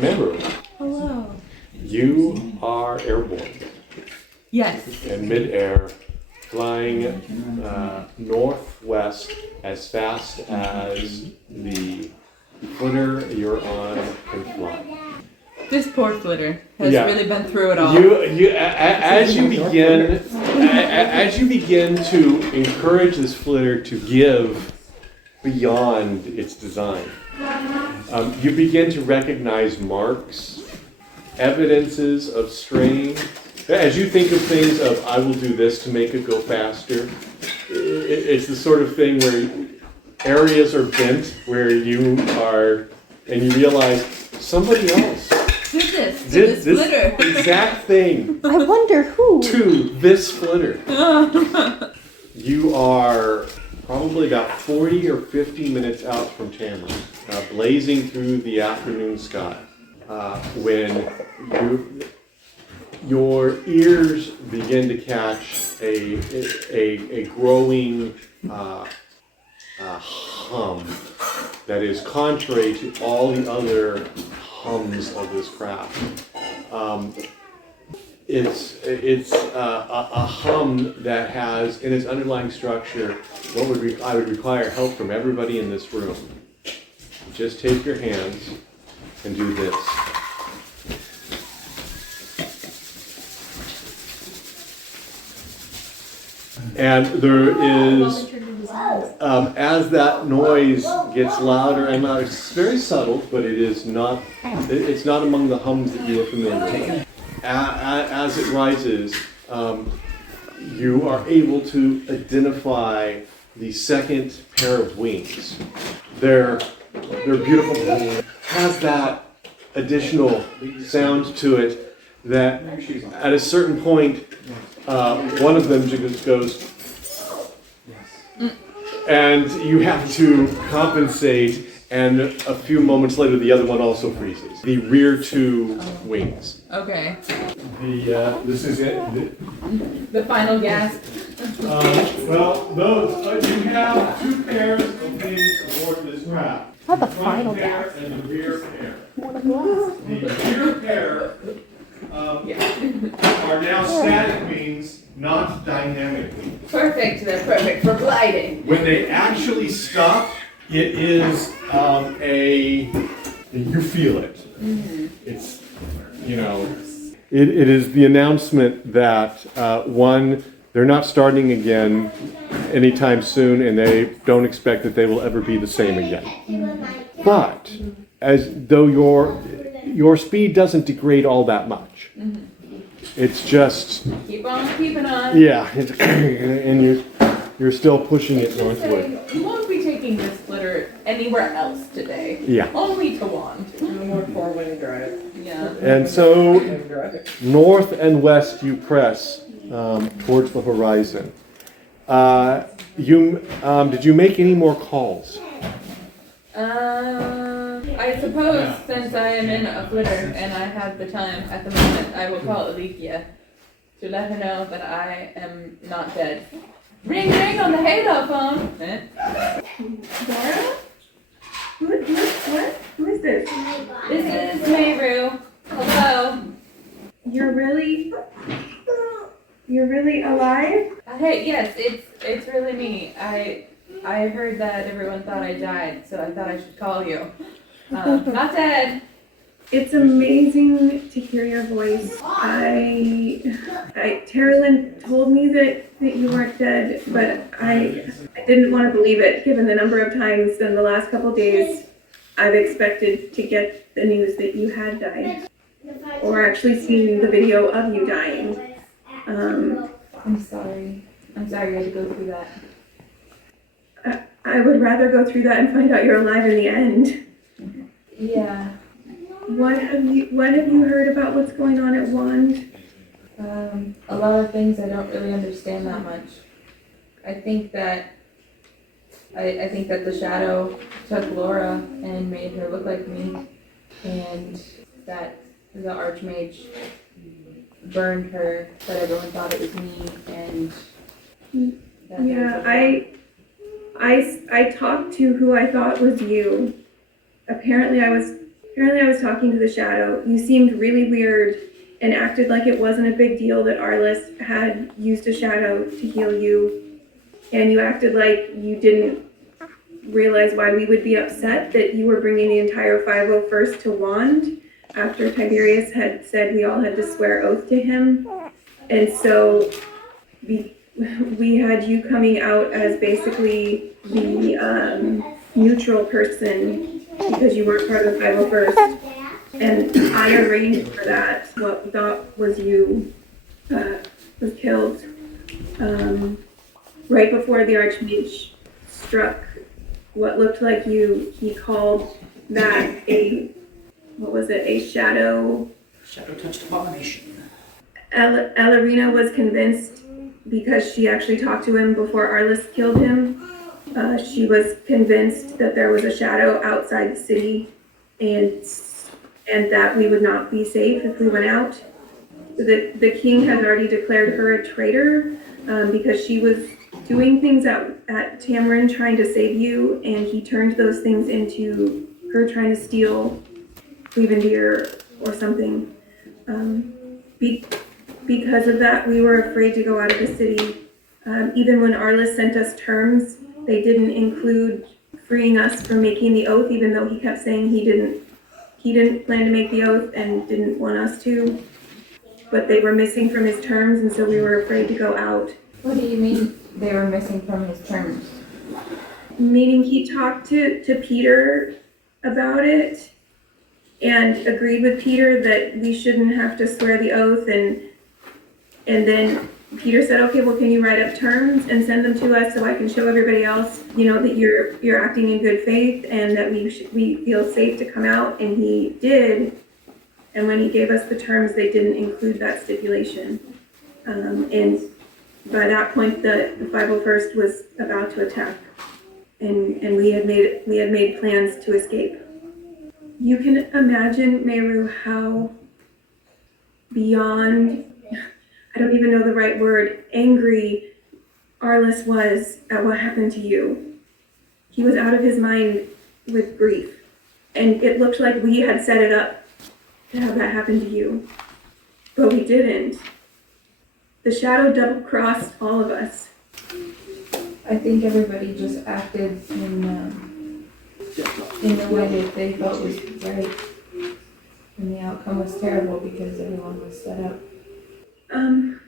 Mehru, Hello. you are airborne Yes. in midair, flying northwest as fast as the flitter you're on can fly. This poor flitter has Yeah. really been through it all. As you begin to encourage this flitter to give beyond its design, you begin to recognize marks, evidences of strain. As you think of things of, I will do this to make it go faster, it's the sort of thing where areas are bent where you are, and you realize somebody else Did this to did this this flitter. exact thing I wonder who. to this flitter. You are probably about 40 or 50 minutes out from Tamara, blazing through the afternoon sky, when your ears begin to catch a growing hum that is contrary to all the other hums of this craft. It's a hum that has in its underlying structure what I would require help from everybody in this room. Just take your hands and do this. And there is, as that noise gets louder and louder, it's very subtle, but it's not among the hums that you are familiar with. As it rises, you are able to identify the second pair of wings. They're beautiful. Has that additional sound to it that at a certain point, one of them just goes, and you have to compensate, and a few moments later the other one also freezes. The rear two wings. Okay. This is it. The final gasp. Well, you have two pairs of wings aboard this craft. Not the front final pair gasp. and the rear pair. One of those. The rear pair are now static wings, not dynamic wings. Perfect. They're perfect for gliding. When they actually stop, it is you feel it. It's, it is the announcement that one, they're not starting again anytime soon, and they don't expect that they will ever be the same again. But as though your speed doesn't degrade all that much. It's just Keep on keeping on. yeah, and you're still pushing it northward. You won't be taking this flitter anywhere else today. Yeah. Only to Wand. No more four-wing drive. Yeah. And so Drive. north and west you press towards the horizon. Did you make any more calls? I suppose since I am in a flitter and I have the time at the moment, I will call Elikia to let her know that I am not dead. Ring ring on the halo phone. Dara? Who is this? This is Mehru. Hello. You're really alive? Hey, yes, it's really me. I heard that everyone thought I died, so I thought I should call you. Not dead. It's amazing to hear your voice. Theraline told me that you weren't dead, but I didn't want to believe it, given the number of times in the last couple days I've expected to get the news that you had died, or actually seen the video of you dying. I'm sorry. I'm sorry you had to go through that. I would rather go through that and find out you're alive in the end. Yeah. What have you heard about what's going on at Wand? A lot of things I don't really understand that much. I think that the shadow took Laura and made her look like me, and that the Archmage burned her, but everyone thought it was me, and that Yeah, I talked to who I thought was you. Apparently I was apparently I was talking to the shadow. You seemed really weird and acted like it wasn't a big deal that Arliss had used a shadow to heal you. And you acted like you didn't realize why we would be upset that you were bringing the entire 501st to Wand after Tiberius had said we all had to swear oath to him. And so we had you coming out as basically the neutral person because you weren't part of the 501st. And I arranged for that. What we thought was you was killed right before the Archmage struck what looked like you. He called that a shadow? Shadow touched abomination. Ellerina was convinced because she actually talked to him before Arliss killed him. She was convinced that there was a shadow outside the city and that we would not be safe if we went out. The king had already declared her a traitor because she was doing things at Tamarin trying to save you, and he turned those things into her trying to steal Clevendeer or something. Because of that, we were afraid to go out of the city. Even when Arliss sent us terms, they didn't include freeing us from making the oath, even though he kept saying he didn't plan to make the oath and didn't want us to. But they were missing from his terms, and so we were afraid to go out. What do you mean they were missing from his terms? Meaning he talked to Peter about it and agreed with Peter that we shouldn't have to swear the oath, and then Peter said, okay, well, can you write up terms and send them to us so I can show everybody else, that you're acting in good faith and that we feel safe to come out, and he did. And when he gave us the terms, they didn't include that stipulation. And by that point, the 501st was about to attack, and we had made plans to escape. You can imagine, Mehru, how beyond, I don't even know the right word, angry Arliss was at what happened to you. He was out of his mind with grief, and it looked like we had set it up to have that happen to you, but we didn't. The shadow double-crossed all of us. I think everybody just acted in the way that they felt was right. And the outcome was terrible because everyone was set up.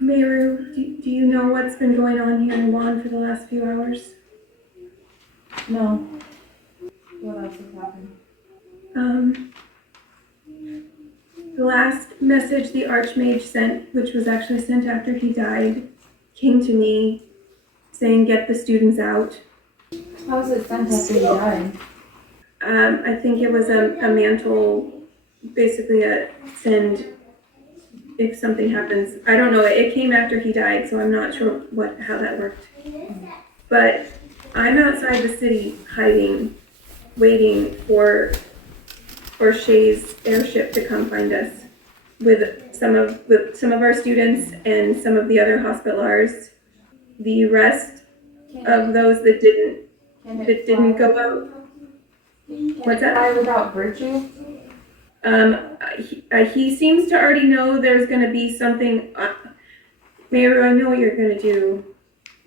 Mehru, do you know what's been going on here in Wand for the last few hours? No. What else has happened? The last message the Archmage sent, which was actually sent after he died, came to me saying, get the students out. How was it sent after he died? I think it was a mantle, basically a send if something happens. I don't know, it came after he died, so I'm not sure how that worked. But I'm outside the city hiding, waiting for Shay's airship to come find us with some of our students and some of the other hospitallars. The rest of those that didn't go out. What's that? Fly without virtue? He seems to already know there's going to be something. Mehru, I know what you're going to do,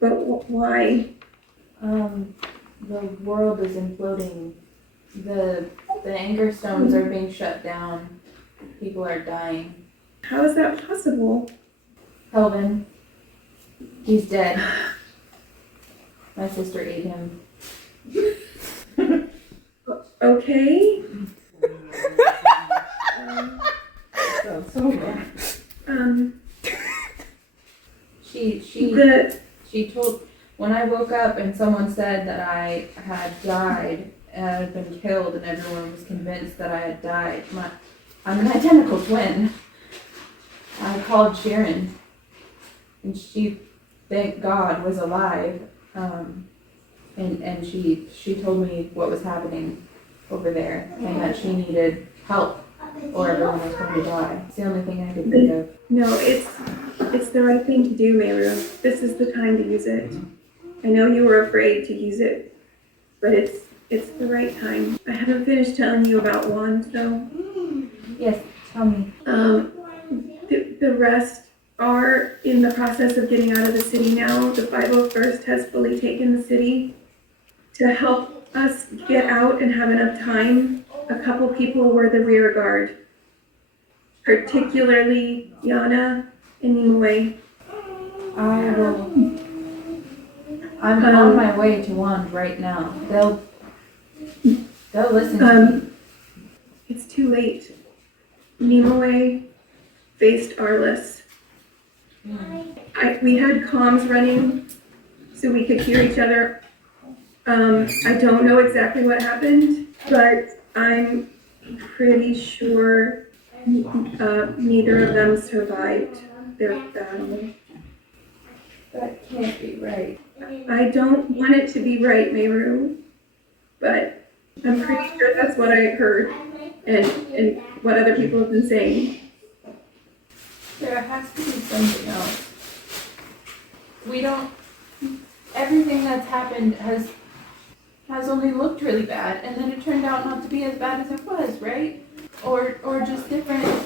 but why? The world is imploding. The anger stones are being shut down. People are dying. How is that possible? Kelvin, he's dead. My sister ate him. Okay. Sounds so bad. She told, when I woke up and someone said that I had died and I had been killed and everyone was convinced that I had died, I'm an identical twin. I called Sharon and she, thank God, was alive. And she told me what was happening over there and that she needed help or everyone was going to die. It's the only thing I could think of. No, it's the right thing to do, Mehru. This is the time to use it. I know you were afraid to use it, but it's the right time. I haven't finished telling you about Wand though. Yes, tell me. The rest are in the process of getting out of the city now. The 501st has fully taken the city. To help us get out and have enough time, a couple people were the rear guard, particularly Yana and Nimue. I'm on my way to Wand right now. They'll listen to me. It's too late. Nimue faced Arliss. We had comms running so we could hear each other. I don't know exactly what happened, but I'm pretty sure neither of them survived their battle. That can't be right. I don't want it to be right, Mehru, but I'm pretty sure that's what I heard and what other people have been saying. There has to be something else. Everything that's happened has only looked really bad, and then it turned out not to be as bad as it was, right? Or just different.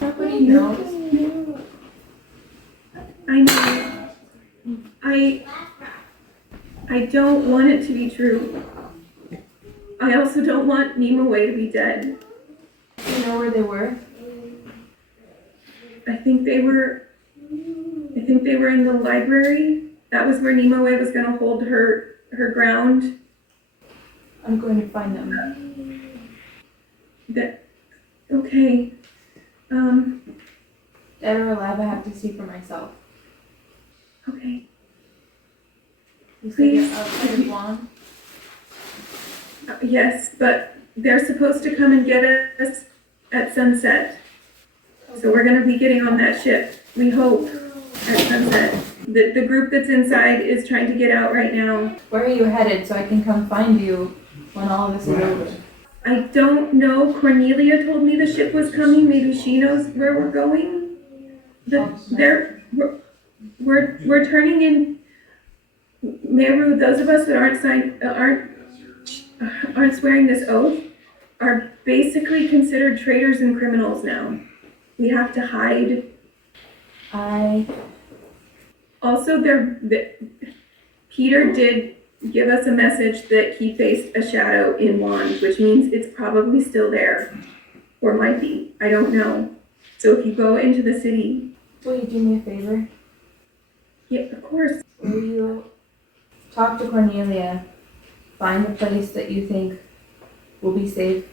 Nobody knows. I know. I don't want it to be true. I also don't want Nimue to be dead. Do you know where they were? I think they were in the library. That was where Nimue was gonna hold her ground. I'm going to find them. Okay. Dead or alive, I have to see for myself. Okay. You said Please. you're outside of Wand? Yes, but they're supposed to come and get us at sunset. So we're gonna be getting on that ship, we hope, at sunset. The group that's inside is trying to get out right now. Where are you headed so I can come find you when all this is over? I don't know. Cornelia told me the ship was coming. Maybe she knows where we're going. We're turning in. Mehru, those of us that aren't swearing this oath are basically considered traitors and criminals now. We have to hide. Also, Peter did give us a message that he faced a shadow in Wand, which means it's probably still there. Or might be. I don't know. So if you go into the city... Will you do me a favor? Yeah, of course. Will you talk to Cornelia, find a place that you think will be safe,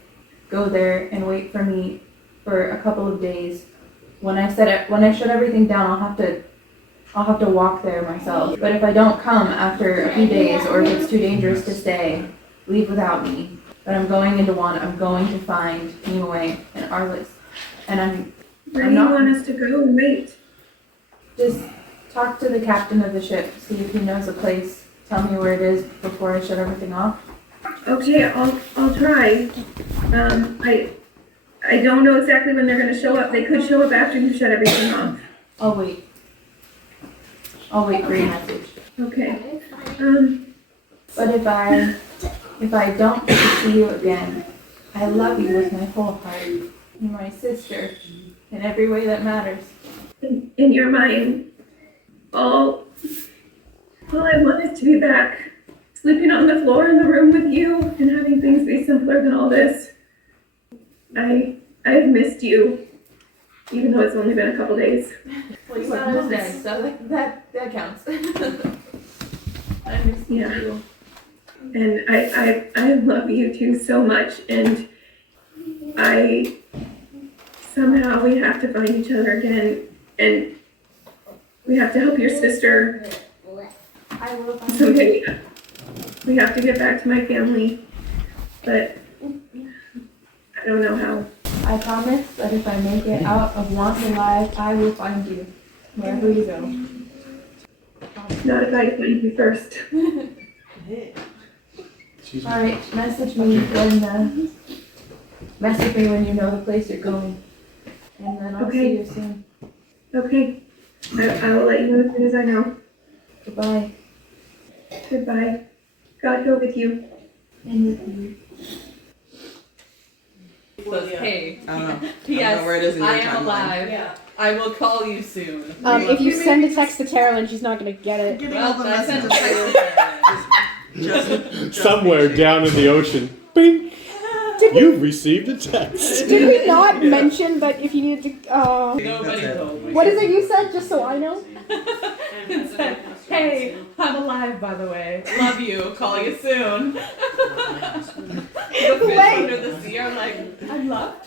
go there and wait for me for a couple of days. When I shut everything down, I'll have to walk there myself. But if I don't come after a few days, or if it's too dangerous to stay, leave without me. But I'm going into Wand. I'm going to find Nimue and Arliss. And Where do you want us to go and wait? Just talk to the captain of the ship, see if he knows a place. Tell me where it is before I shut everything off. Okay, I'll try. I don't know exactly when they're gonna show up. They could show up after you shut everything off. I'll wait for your message. Okay. But if I don't get to see you again, I love you with my whole heart. You're my sister in every way that matters. In your mind, all I want is to be back, sleeping on the floor in the room with you and having things be simpler than all this. I've missed you, even though it's only been a couple days. Well, you thought I was dead, so that counts. I miss you. And I love you too so much, and somehow we have to find each other again, and we have to help your sister. I will find Someday we have to get back to my family, but I don't know how. I promise that if I make it out of Wand alive, I will find you, wherever you go. Not if I find you first. Alright, message me when you know the place you're going. And then I'll see you soon. Okay. I will let you know as soon as I know. Goodbye. Goodbye. God go with you. And with you. Says, hey, I don't know. I don't know P.S. where it is in your I am timeline. alive. Yeah. I will call you soon. If you send a text to Theraline, she's not gonna get it. Getting all Well, the I sent a messages. text. Just Somewhere down in the ocean. Bing! You've received a text. Did we not mention that if you needed to? Nobody That's it. told me. What is it you said? Just so I know. It said, hey, I'm alive, by the way. Love you. Call you soon. The fish Wait. under the sea are like, I'm loved.